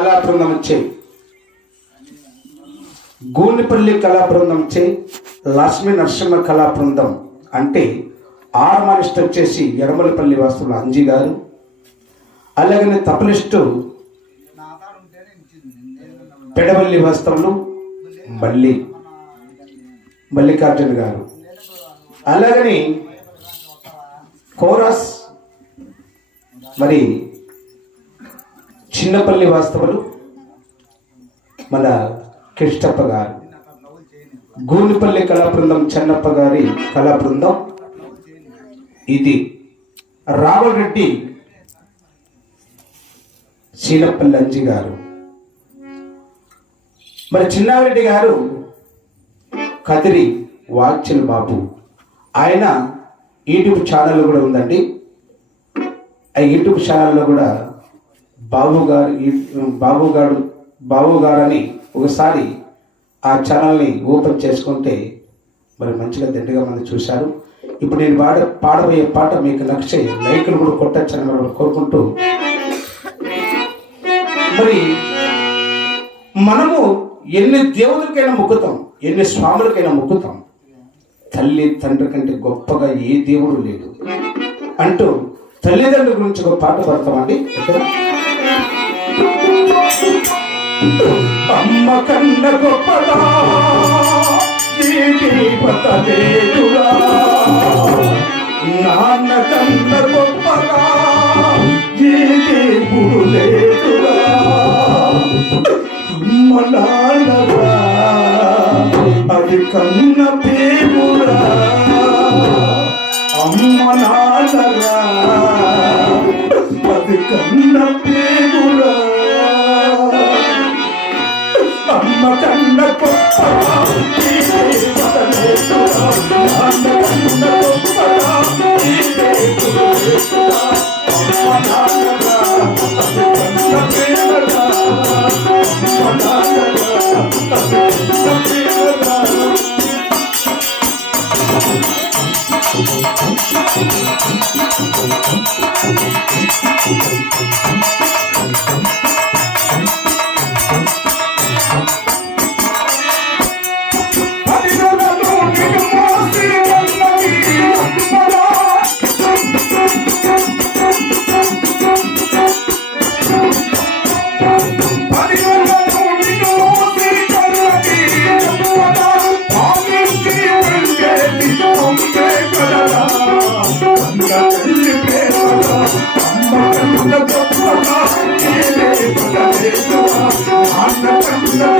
కళా బృందం చే. గూనిపల్లి కళా బృందం చే లక్ష్మీ నరసింహ కళా బృందం అంటే ఆర్మానిస్ట్ వచ్చేసి ఎడమలపల్లి వాస్తువులు అంజీ గారు అలాగనే తపలిస్టు పెడవల్లి వాస్తవులు మల్లి మల్లికార్జున గారు. అలాగని కోరస్ మరి చిన్నపల్లి వాస్తవులు మన కృష్ణప్ప గారు. గూనిపల్లి కళాబృందం చెన్నప్ప గారి కళాబృందం ఇది రావరెడ్డి రెడ్డి అంజి గారు. మరి చిన్నారెడ్డి గారు కదిరి వాక్చల్ బాబు. ఆయన యూట్యూబ్ ఛానల్ కూడా ఉందండి. ఆ యూట్యూబ్ ఛానల్లో కూడా బాబు గారు ఈ- బాబు గారు బాబు అని ఒకసారి ఆ ఛానల్ని ఓపెన్ చేసుకుంటే మరి మంచిగా దండిగా మంది చూశారు. ఇప్పుడు నేను పాడ పాడబోయే పాట మీకు నచ్చే లైకులు కూడా కొట్టచ్చని మనం కోరుకుంటూ మరి మనము ఎన్ని దేవుడికైనా మొక్కుతాం ఎన్ని స్వాములకైనా మొక్కుతాం. తల్లి తండ్రి కంటే గొప్పగా ఏ దేవుడు లేడు. అంటూ తల్లిదండ్రుల గురించి ఒక పాట పడతామండి. ఇక్కడ అమ్మ కన్న గొప్పగా ఈ దేవత నాన్న కన్న గొప్పగా దేవుడు లేదురా. అది కన్న పేరురా అమ్మ నాన్నరా అది కన్న పేరురా లేదురా. అమ్మ ఆనందంగా